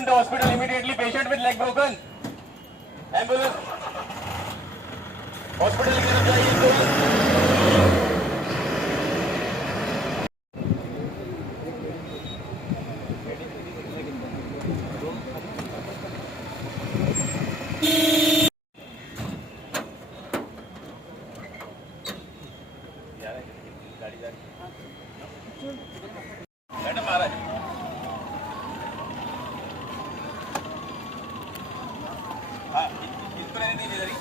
him to hospital immediately. Patient with leg broken. Ambulance. Hospital की तरफ जाइए तुरंत. मैडम आ रहा है. हाँ, इसको रहने दीजिए इधर ही.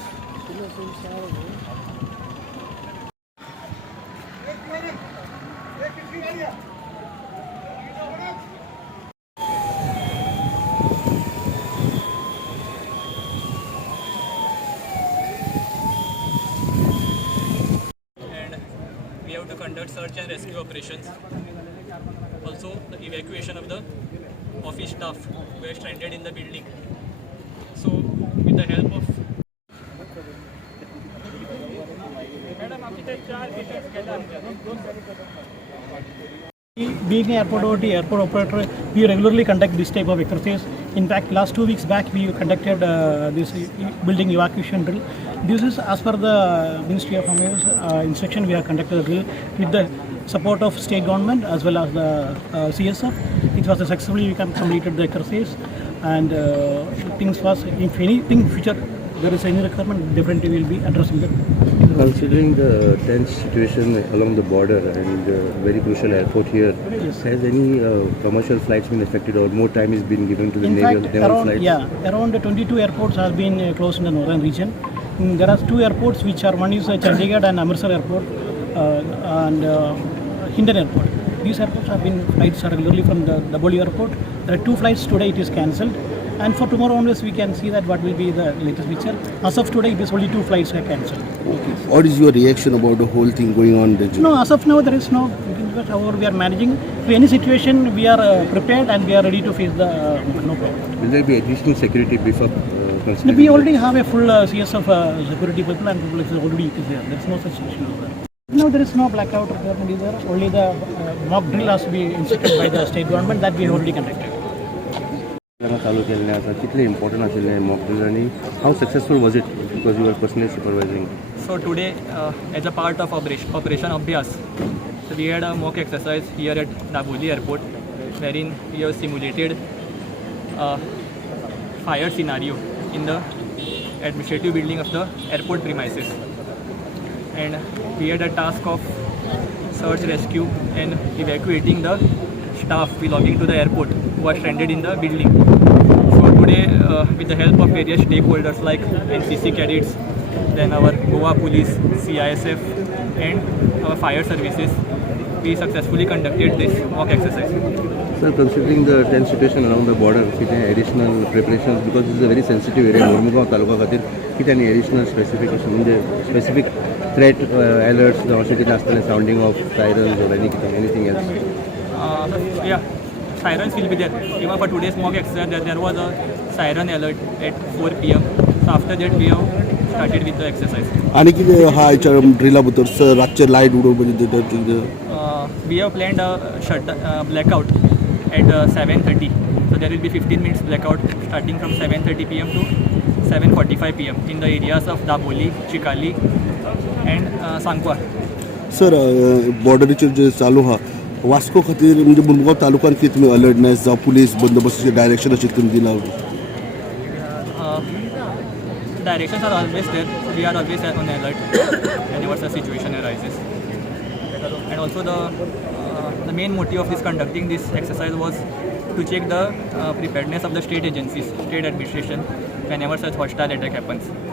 And we have to conduct search and rescue operations. Also, the evacuation of the office staff who are stranded in the building. So, with the help of Being an airport operator, we regularly conduct this type of exercise. In fact, last 2 weeks back, we conducted this building evacuation drill. This is as per the Ministry of Home Affairs instruction. We have conducted a drill with the support of state government as well as the CSF. It was successfully we completed the exercise, and things was, if anything future there is any requirement, definitely we will be addressing it. Considering the tense situation along the border and very crucial airport here, Yes. has any commercial flights been affected or more time is being given to the In naval fact, flights? around 22 airports have been closed in the northern region. There are 2 airports which are, one is Chandigarh and Amritsar airport and Hindon airport. These airports have been flights regularly from the W airport. There are 2 flights today, it is cancelled. And for tomorrow onwards, we can see that what will be the latest picture. As of today, it is only 2 flights are cancelled. What is your reaction about the whole thing going on? No, as of now, there is no. However, we are managing. For any situation, we are prepared and we are ready to face the no problem. Will there be additional security before No, considering? we already have a full CS of security people and people is already there. There is no such issue over there. No, there is no blackout requirement either. Only the mock drill has to be instructed by the state government that we have already conducted. चालू केलेलें आसा कितले important आशिल्लें mock drill आनी how successful was it because you are personally supervising. so today, as a part of Operation Abhyas, so we had a mock exercise here at Daboli Airport, wherein we have simulated a fire scenario in the administrative building of the airport premises, and we had a task of search, rescue, and evacuating the staff belonging to the airport who are stranded in the building. So today, with the help of various stakeholders like NCC cadets, then our Goa Police, CISF, and our fire services, we successfully conducted this mock exercise. Sir, considering the tense situation along the border, कितें additional preparations because this is a very sensitive area Mormugao taluka खातीर कितें आनी additional specification म्हणजे specific threat alerts जावं अशें कितें आसतलें sounding of sirens or anything else? Yeah, sirens will be there. Even for today's mock exercise, there was a siren alert at 4 p.m. So after that, we have started with the exercise. आणि कितें हा हेच्या ड्रिला भितर रातचे light उडोवपाचे दितात We have planned a blackout at 7:30. So there will be 15 minutes blackout starting from 7:30 p.m. to 7:45 p.m. in the areas of Daboli, Chikali, and Sankwa. Sir बॉर्डरीचेर जे चालू आहा वास्को खातीर म्हणजे मुरमुगांव तालुक्यान कितें तुमी अलर्टनेस जावं पुलीस बंदोबस्ताचें डायरेक्शन अशें तुमी दिलां? Directions are always there. So we are always on alert whenever the situation arises. And also the main motive of this conducting this exercise was to check the preparedness of the state agencies, state administration, whenever such hostile attack happens.